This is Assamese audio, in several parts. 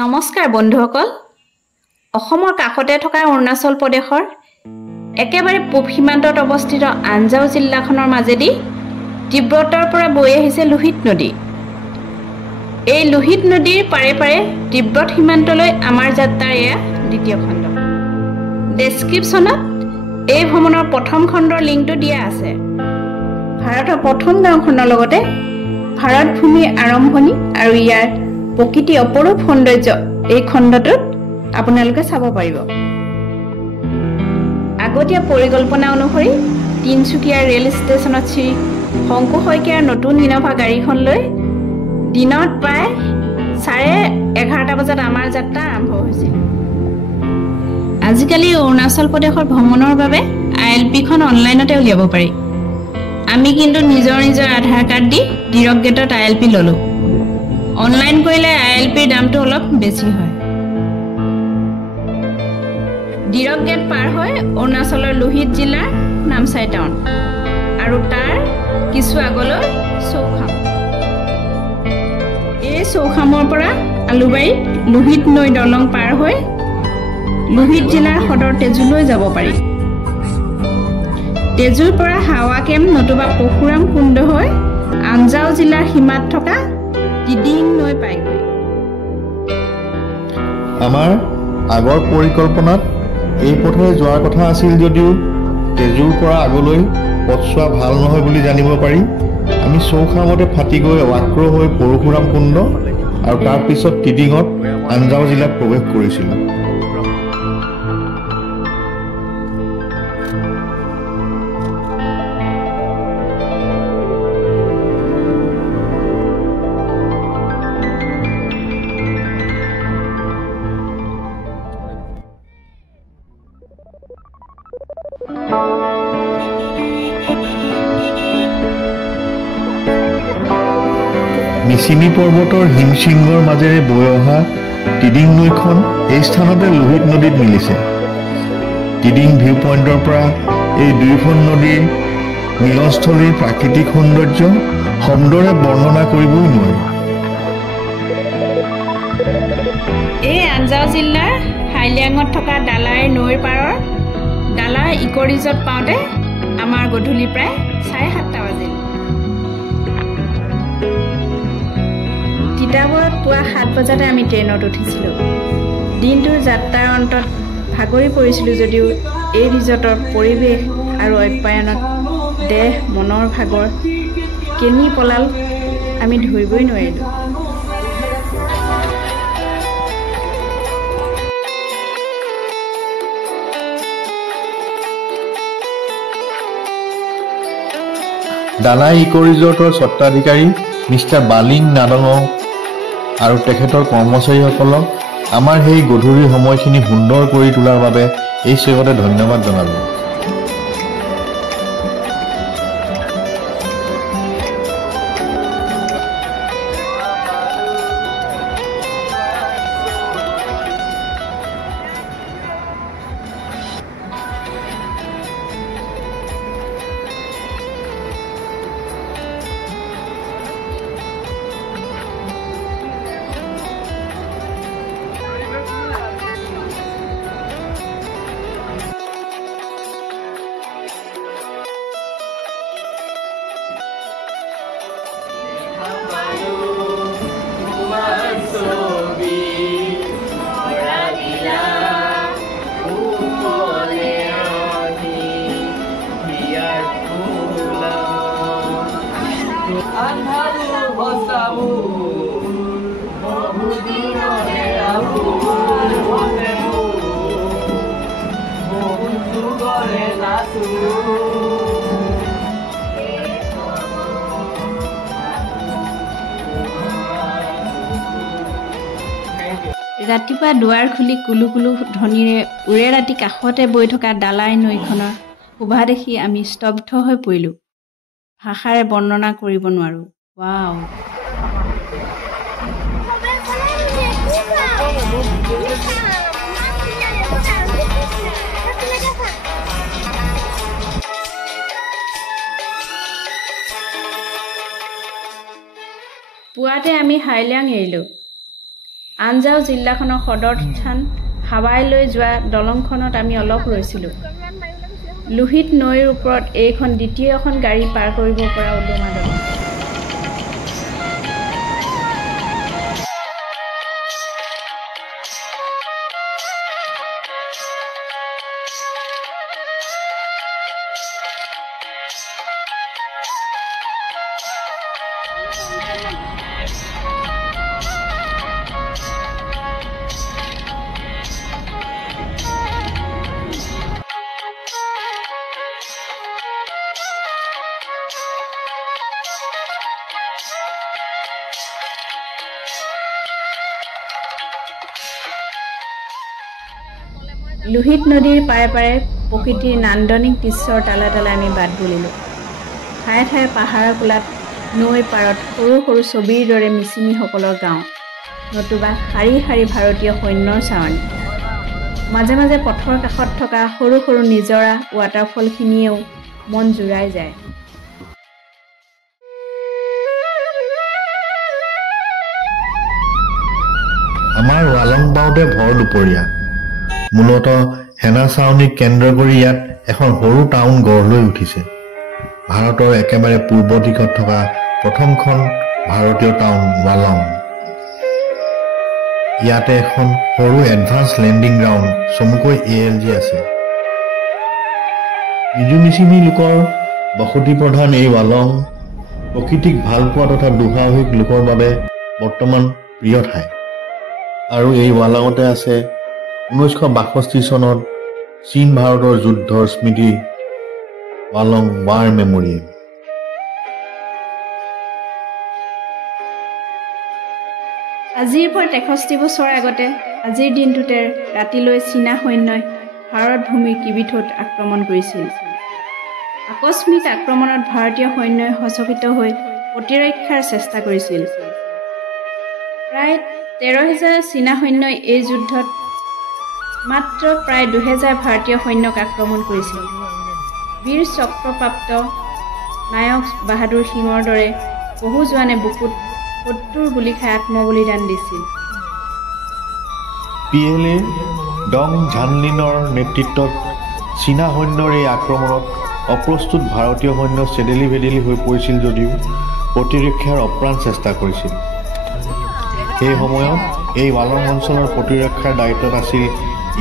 নমস্কাৰ বন্ধুসকল অসমৰ কাষতে থকা অৰুণাচল প্ৰদেশৰ একেবাৰে পূব সীমান্তত অৱস্থিত আনজাও জিলাখনৰ মাজেদি তিব্বতৰ পৰা বৈ আহিছে লোহিত নদী এই লোহিত নদীৰ পাৰে পাৰে তিব্বত সীমান্তলৈ আমাৰ যাত্ৰাৰ এয়া দ্বিতীয় খণ্ড ডেসক্ৰিপচনত এই ভ্ৰমণৰ প্ৰথম খণ্ডৰ লিংকটো দিয়া আছে ভাৰতৰ প্ৰথম গাঁওখনৰ লগতে ভাৰত ভূমিৰ আৰম্ভণি আৰু ইয়াৰ প্ৰকৃতি অপৰূপ সৌন্দৰ্য এই খণ্ডটোত আপোনালোকে চাব পাৰিব আগতীয়া পৰিকল্পনা অনুসৰি তিনচুকীয়া ৰেল ষ্টেচনত শ্ৰী শংকু শইকীয়াৰ নতুন ইনোভা গাড়ীখন লৈ দিনত প্ৰায় 11:30 বজাত আমাৰ যাত্ৰা আৰম্ভ হৈছিল আজিকালি অৰুণাচল প্ৰদেশৰ ভ্ৰমণৰ বাবে ILP-খন অনলাইনতে উলিয়াব পাৰি আমি কিন্তু নিজৰ আধাৰ কাৰ্ড দি ডিৰক গেটত ILP ললো অনলাইন কৰিলে ILP-ৰ দামটো অলপ বেছি হয় ডিৰক গেট পাৰ হৈ অৰুণাচলৰ লোহিত জিলাৰ নামচাই টাউন আৰু তাৰ কিছু আগলৈ চৌখাম এই চৌখামৰ পৰা আলুবাৰীত লোহিত নৈ দলং পাৰ হৈ লোহিত জিলাৰ সদৰ তেজুলৈ যাব পাৰি তেজুৰ পৰা হাৱা কেম্প নতুবা পশুৰাম কুণ্ড হৈ আনজাও জিলাৰ সীমাত থকা টিডিং নৈ পায়গৈ আমাৰ আগৰ পৰিকল্পনাত এই পথে যোৱাৰ কথা আছিল যদিও তেজুৰ পৰা আগলৈ পথছোৱা ভাল নহয় বুলি জানিব পাৰি আমি চৌখামতে ফাটি গৈ ৱাক্ৰ হৈ পৰশুৰাম কুণ্ড আৰু তাৰ পিছত টিডিঙত আনজাও জিলাত প্ৰৱেশ কৰিছিলোঁ মিচিমি পৰ্বতৰ হিমশৃংগৰ মাজেৰে বৈ অহা টিডিং নৈখন এই স্থানতে লোহিত নদীত মিলিছে টিডিং ভিউ পইণ্টৰ পৰা এই দুয়োখন নদীৰ মিলনস্থলীৰ প্ৰাকৃতিক সৌন্দৰ্য শব্দৰে বৰ্ণনা কৰিবই নোৱাৰি এই আনজাও জিলাৰ হাইলিয়াঙত থকা ডালাই নৈৰ পাৰৰ ডালাই ইক' ৰিজৰ্ট পাওঁতে আমাৰ গধূলি প্ৰায় 7:30 বাজিল তিতাবৰত পুৱা 7 বজাতে আমি ট্ৰেইনত উঠিছিলোঁ দিনটোৰ যাত্ৰাৰ অন্তত ভাগৰি পৰিছিলোঁ যদিও এই ৰিজৰ্টৰ পৰিৱেশ আৰু আপ্যায়নত দেহ মনৰ ভাগৰ কেনি পলাল আমি ধৰিবই নোৱাৰিলোঁ ডালাই ইক' ৰিজৰ্টৰ স্বত্বাধিকাৰী মিষ্টাৰ বালিং নাডঙক আৰু তেখেতৰ কৰ্মচাৰীসকলক আমাৰ সেই গধূলিৰ সময়খিনি সুন্দৰ কৰি তোলাৰ বাবে এই চেগতে ধন্যবাদ জনালোঁ ৰাতিপুৱা দুৱাৰ খুলি কুলু কুলু ধ্বনিৰে উৰে ৰাতি কাষতে বৈ থকা ডালাই নৈখনৰ শোভা দেখি আমি স্তব্ধ হৈ পৰিলোঁ ভাষাৰে বৰ্ণনা কৰিব নোৱাৰোঁ ৱাও পুৱাতে আমি হাইলিয়াং এৰিলোঁ আঞ্জাও জিলাখনৰ সদৰ স্থান হাৱাইলৈ যোৱা দলংখনত আমি অলপ ৰৈছিলোঁ। লোহিত নৈৰ ওপৰত এইখন দ্বিতীয় এখন গাড়ী পাৰ কৰিব পৰা ওলোমা দলং। লোহিত নদীৰ পাৰে পাৰে প্ৰকৃতিৰ নান্দনিক দৃশ্যৰ তালে তালে আমি বাট বুলিলোঁ। ঠায়ে ঠায়ে পাহাৰৰ কোলাত নৈ পাৰত সৰু সৰু ছবিৰ দৰে মিচিমিসকলৰ গাঁও, নতুবা শাৰী শাৰী ভাৰতীয় সৈন্যৰ চাৱনি। মাজে মাজে পথৰ কাষত থকা সৰু সৰু নিজৰা ৱাটাৰফলখিনিয়েও মন জোৰাই যায়। আমাৰ ৱালং বাওঁতে ভৰ দুপৰীয়া। মূলতঃ সেনা চাউনীক কেন্দ্ৰ কৰি ইয়াত এখন সৰু টাউন গঢ় লৈ উঠিছে। ভাৰতৰ একেবাৰে পূৰ্ব দিশত থকা প্ৰথমখন ভাৰতীয় টাউন ৱালং। ইয়াতে এখন সৰু এডভান্স লেণ্ডিং গ্ৰাউণ্ড চমুকৈ ALG আছে। মিজো মিচিমি লোকৰ বসতি প্ৰধান এই ৱালং প্ৰকৃতিক ভাল পোৱা তথা দুঃসাহসিক লোকৰ বাবে বৰ্তমান প্ৰিয় ঠাই। আৰু এই ৱালঙতে আছে 1962 চনত চীন ভাৰতৰ যুদ্ধৰ স্মৃতি ৱালং ৱাৰ মেমৰিয়েল। আজিৰ পৰা 63 বছৰ আগতে আজিৰ দিনটোতে ৰাতিলৈ চীনা সৈন্যই ভাৰত ভূমিৰ কিবিথত আক্ৰমণ কৰিছিল। আকস্মিক আক্ৰমণত ভাৰতীয় সৈন্যই সচকিত হৈ প্ৰতিৰক্ষাৰ চেষ্টা কৰিছিল। প্ৰায় 13,000 চীনা সৈন্যই এই যুদ্ধত মাত্ৰ প্ৰায় 2,000 ভাৰতীয় সৈন্যক আক্ৰমণ কৰিছিল। বীৰ চক্ৰপ্ৰাপ্ত নায়ক বাহাদুৰ সিঙৰ দৰে বহু জোৱানে বুকুত 70 গুলী খাই আত্মবলিদান দিছিল। PLA ডং ঝানলিনৰ নেতৃত্বত চীনা সৈন্যৰ এই আক্ৰমণত অপ্ৰস্তুত ভাৰতীয় সৈন্য চেদেলি ভেদেলি হৈ পৰিছিল যদিও প্ৰতিৰক্ষাৰ অপ্ৰাণ চেষ্টা কৰিছিল। সেই সময়ত এই ৱালং অঞ্চলৰ প্ৰতিৰক্ষাৰ দায়িত্বত আছিল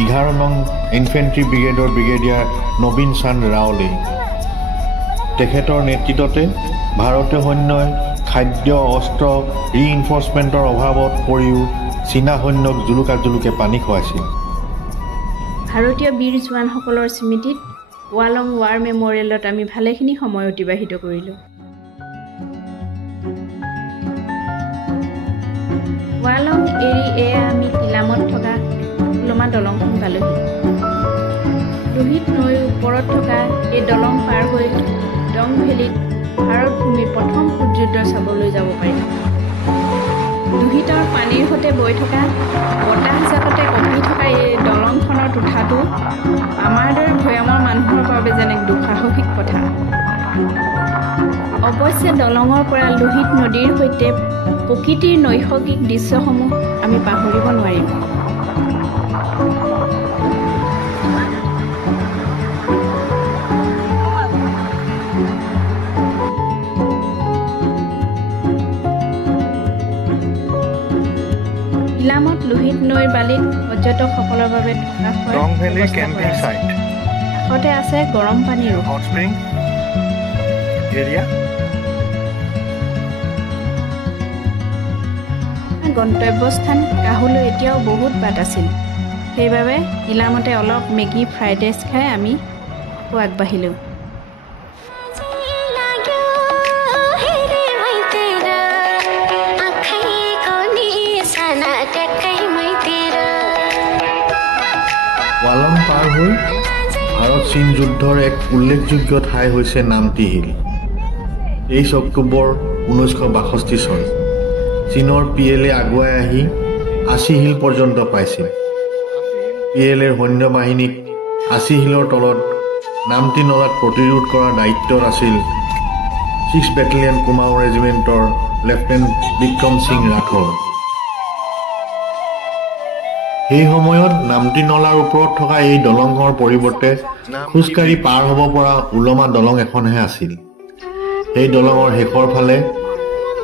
11 নং ইনফেণ্ট্ৰি ব্ৰিগেডৰ ব্ৰিগেডিয়াৰ নবীন চান্দ ৰাওলে। তেখেতৰ নেতৃত্বতে ভাৰতীয় সৈন্যই খাদ্য অস্ত্ৰ ৰিইনফৰ্চমেণ্টৰ অভাৱত পৰিও চীনা সৈন্যক জুলুকা জুলুকে পানী খুৱাইছিল। ভাৰতীয় বীৰ জোৱানসকলৰ স্মৃতিত ৱালং ৱাৰ মেমৰিয়েলত আমি ভালেখিনি সময় অতিবাহিত কৰিলোঁ। ৱালং এৰি এয়া আমি কিলামত থকা ওলোমা দলংখন পালোহি। লোহিত নৈৰ ওপৰত থকা এই দলং পাৰ হৈ ডং ভেলীত ভাৰত ভূমিৰ প্ৰথম সূৰ্যোদয় চাবলৈ যাব পাৰিম। লোহিতৰ পানীৰ সৈতে বৈ থকা বতাহজাকতে কঁপি থকা এই দলংখনত উঠাটো আমাৰ দৰে ভৈয়ামৰ মানুহৰ বাবে যেনে দুঃসাহসিক কথা। অৱশ্যে দলঙৰ পৰা লোহিত নদীৰ সৈতে প্ৰকৃতিৰ নৈসৰ্গিক দৃশ্যসমূহ আমি পাহৰিব নোৱাৰিম। কিলামত লোহিত নৈৰ বালিত পৰ্যটকসকলৰ বাবে থকা কাষতে আছে গৰম পানীৰ গন্তব্যস্থান কাহুলৈ এতিয়াও বহুত বাট আছিল। সেইবাবে কিলামতে অলপ মেগী ফ্ৰাইড ৰাইচ খাই আমি আকৌ আগবাঢ়িলোঁ। ৱালং পাৰ হৈ ভাৰত চীন যুদ্ধৰ এক উল্লেখযোগ্য ঠাই হৈছে নামটি হিল। 23 অক্টোবৰ 1962 চন চীনৰ PLA আগুৱাই আহি 80 হিল পৰ্যন্ত পাইছিল। PLAৰ সৈন্য বাহিনীক 80 হিলৰ তলত নামটি নলাত প্ৰতিৰোধ কৰাৰ দায়িত্বত আছিল 6 বেটেলিয়ন কুমাও ৰেজিমেণ্টৰ লেফটেনেণ্ট বিক্ৰম সিং ৰাথোৰ। সেই সময়ত নামতি নলাৰ ওপৰত থকা এই দলংখনৰ পৰিৱৰ্তে খোজকাঢ়ি পাৰ হ'ব পৰা ওলমা দলং এখনহে আছিল। এই দলঙৰ শেষৰ ফালে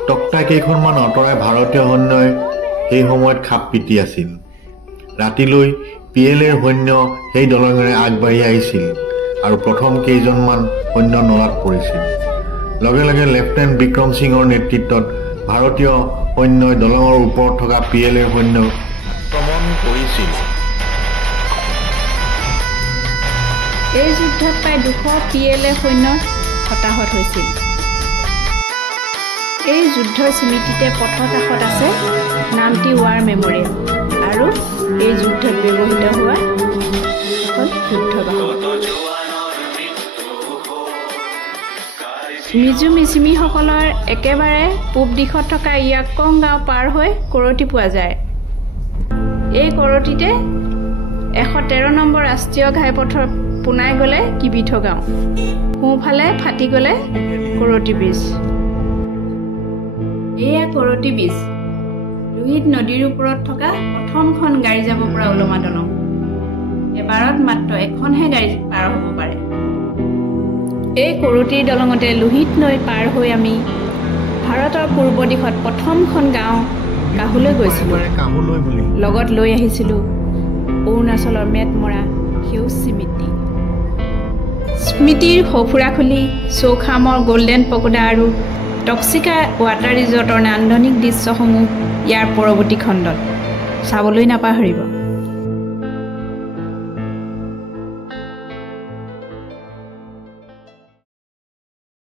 তক্তা কেইখনমান আঁতৰাই ভাৰতীয় সৈন্যই সেই সময়ত খাপ পিটি আছিল। ৰাতিলৈ PLAৰ সৈন্য সেই দলঙেৰে আগবাঢ়ি আহিছিল আৰু প্ৰথম কেইজনমান সৈন্য নলাত পৰিছিল। লগে লগে লেফটেনেণ্ট বিক্ৰম সিঙৰ নেতৃত্বত ভাৰতীয় সৈন্যই দলঙৰ ওপৰত থকা PLAৰ সৈন্যক আক্ৰমণ কৰিছিল। এই যুদ্ধত প্ৰায় 200 PLA সৈন্য হতাহত হৈছিল। এই যুদ্ধৰ স্মৃতিতে পথৰ কাষত আছে নামতি ৱাৰ মেমৰিয়েল আৰু এই যুদ্ধত ব্যৱহৃত হোৱা এখন যুদ্ধ বাহন। মিজো মিচিমিসকলৰ একেবাৰে পূব দিশত থকা ইয়াকং গাঁও পাৰ হৈ কৰতি পোৱা যায়। এই কৰতিতে 113 নম্বৰ ৰাষ্ট্ৰীয় ঘাইপথৰ পোনাই গ'লে কিবিথ গাঁও, সোঁফালে ফাটি গ'লে কৰতি ব্ৰীজ। এয়া কৰতি ব্ৰীজ, লোহিত নদীৰ ওপৰত থকা প্ৰথমখন গাড়ী যাব পৰা ওলমা দলং। এবাৰত মাত্ৰ এখনহে গাড়ী পাৰ হ'ব পাৰে। এই কৰতিৰ দলঙতে লোহিত নৈ পাৰ হৈ আমি ভাৰতৰ পূৰ্ব দিশত প্ৰথমখন গাঁও কাহুলৈ গৈছিলোঁ। লগত লৈ আহিছিলোঁ অৰুণাচলৰ মেটমৰা সেউজ স্মৃতিৰ সঁফুৰাখুলি, চৌখামৰ গল্ডেন পগোডা আৰু টক্সিকা ৱাটাৰ ৰিজৰ্টৰ নান্দনিক দৃশ্যসমূহ ইয়াৰ পৰৱৰ্তী খণ্ডত চাবলৈ নাপাহৰিব।